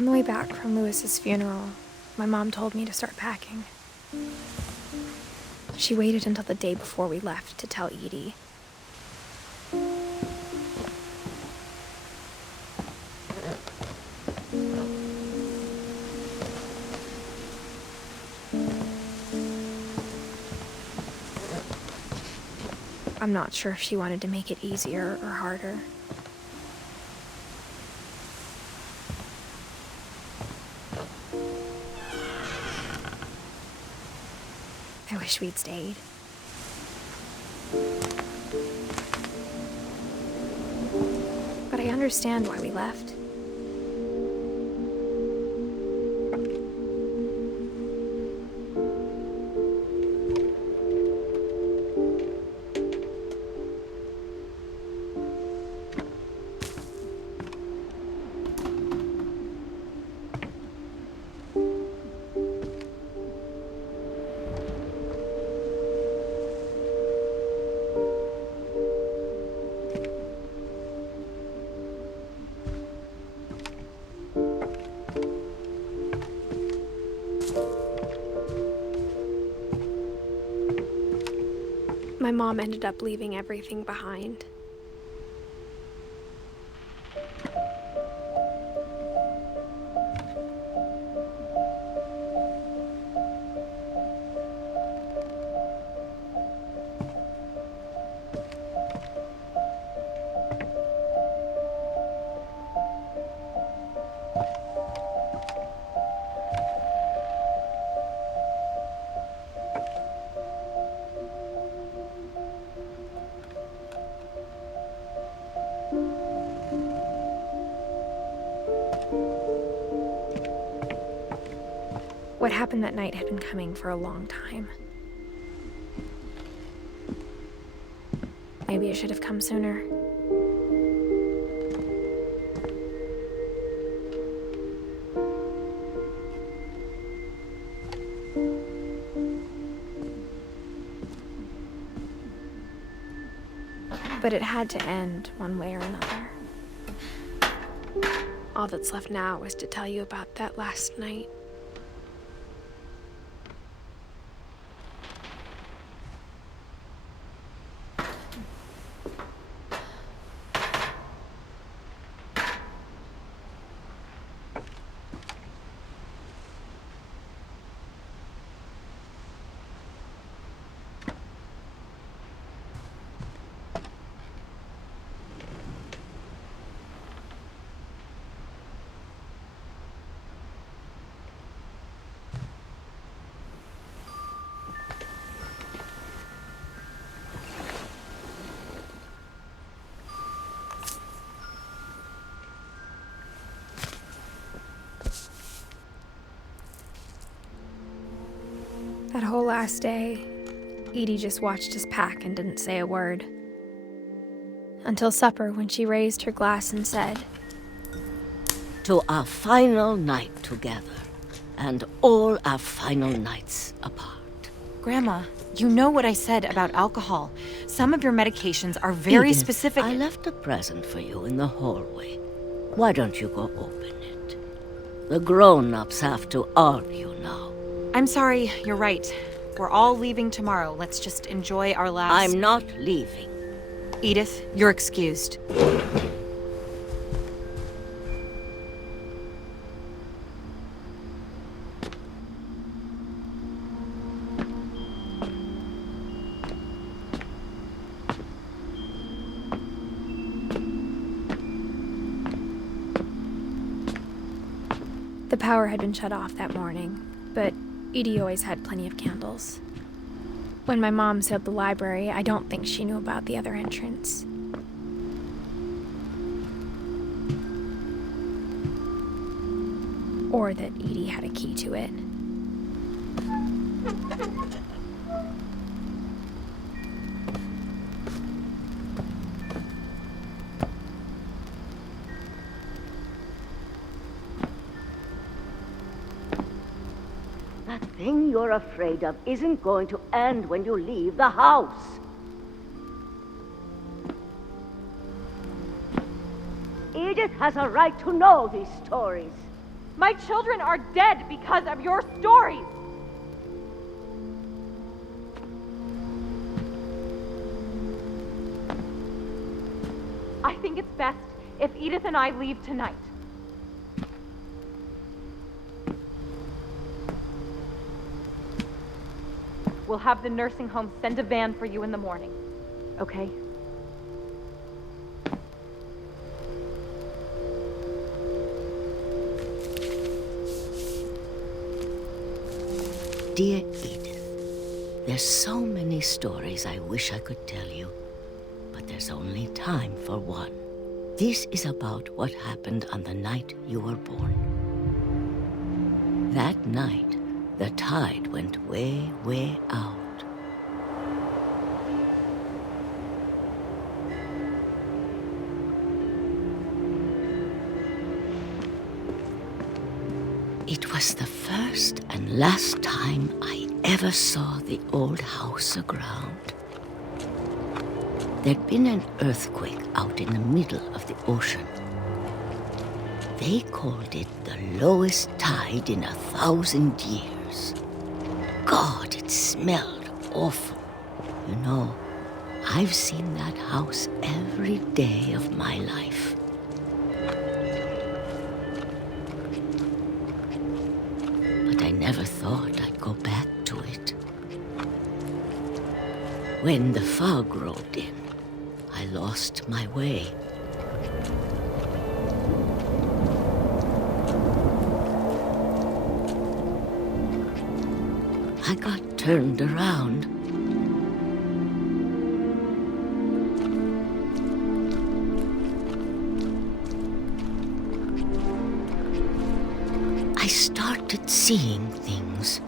On the way back from Lewis's funeral, my mom told me to start packing. She waited until the day before we left to tell Edie. I'm not sure if she wanted to make it easier or harder. I wish we'd stayed. But I understand why we left. My mom ended up leaving everything behind. What happened that night had been coming for a long time. Maybe it should have come sooner. But it had to end one way or another. All that's left now is to tell you about that last night. That whole last day, Edie just watched us pack and didn't say a word. Until supper, when she raised her glass and said, "To our final night together, and all our final nights apart." Grandma, you know what I said about alcohol. Some of your medications are very Edith, specific. I left a present for you in the hallway. Why don't you go open it? The grown-ups have to argue now. I'm sorry, you're right. We're all leaving tomorrow. Let's just enjoy our last... I'm not leaving. Edith, you're excused. The power had been shut off that morning, but Edie always had plenty of candles. When my mom sealed the library, I don't think she knew about the other entrance. Or that Edie had a key to it. That thing you're afraid of isn't going to end when you leave the house. Edith has a right to know these stories. My children are dead because of your stories! I think it's best if Edith and I leave tonight. We'll have the nursing home send a van for you in the morning, okay? Dear Edith, there's so many stories I wish I could tell you, but there's only time for one. This is about what happened on the night you were born. That night, the tide went way, way out. It was the first and last time I ever saw the old house aground. There'd been an earthquake out in the middle of the ocean. They called it the lowest tide in 1,000 years. God, it smelled awful. You know, I've seen that house every day of my life. But I never thought I'd go back to it. When the fog rolled in, I lost my way. I got turned around. I started seeing things.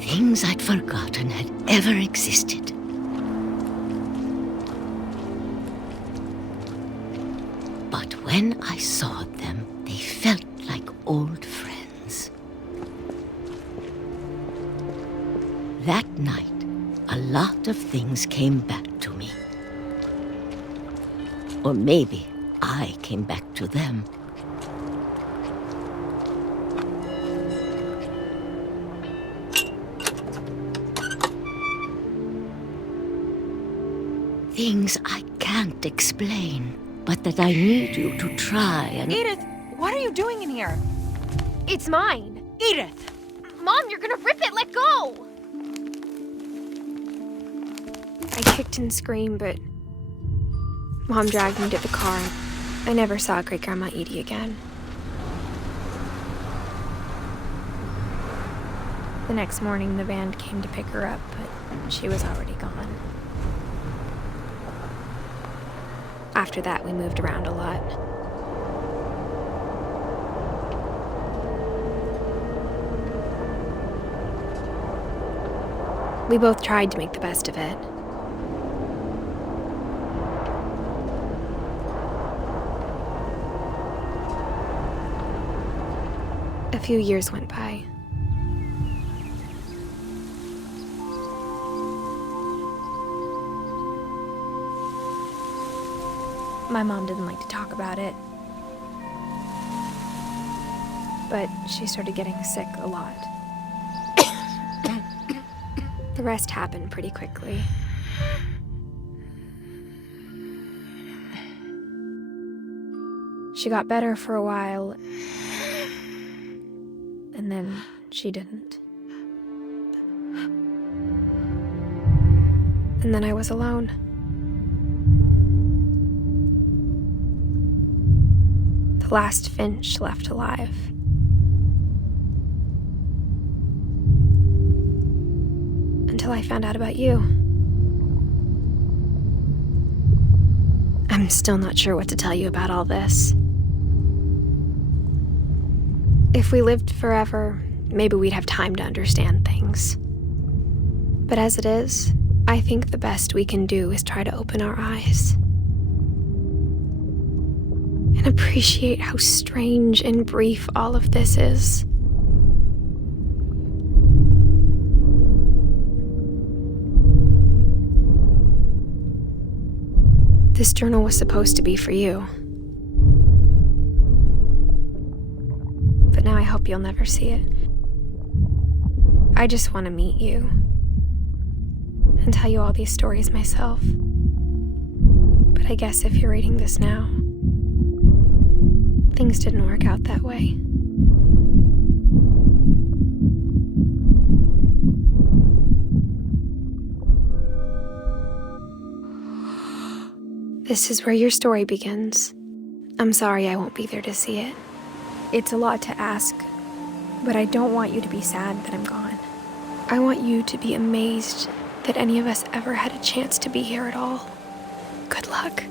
Things I'd forgotten had ever existed. But when I saw them, they felt like old friends. That night, a lot of things came back to me. Or maybe I came back to them. Things I can't explain, but that I need you to try and... Edith, what are you doing in here? It's mine. Edith! Mom, you're gonna rip it! Let go! I kicked and screamed, but Mom dragged me to the car. I never saw Great-Grandma Edie again. The next morning, the van came to pick her up, but she was already gone. After that, we moved around a lot. We both tried to make the best of it. A few years went by. My mom didn't like to talk about it, but she started getting sick a lot. The rest happened pretty quickly. She got better for a while, and then she didn't. And then I was alone. The last Finch left alive. Until I found out about you. I'm still not sure what to tell you about all this. If we lived forever, maybe we'd have time to understand things. But as it is, I think the best we can do is try to open our eyes. And appreciate how strange and brief all of this is. This journal was supposed to be for you. But now I hope you'll never see it. I just want to meet you and tell you all these stories myself. But I guess if you're reading this now, things didn't work out that way. This is where your story begins. I'm sorry I won't be there to see it. It's a lot to ask, but I don't want you to be sad that I'm gone. I want you to be amazed that any of us ever had a chance to be here at all. Good luck.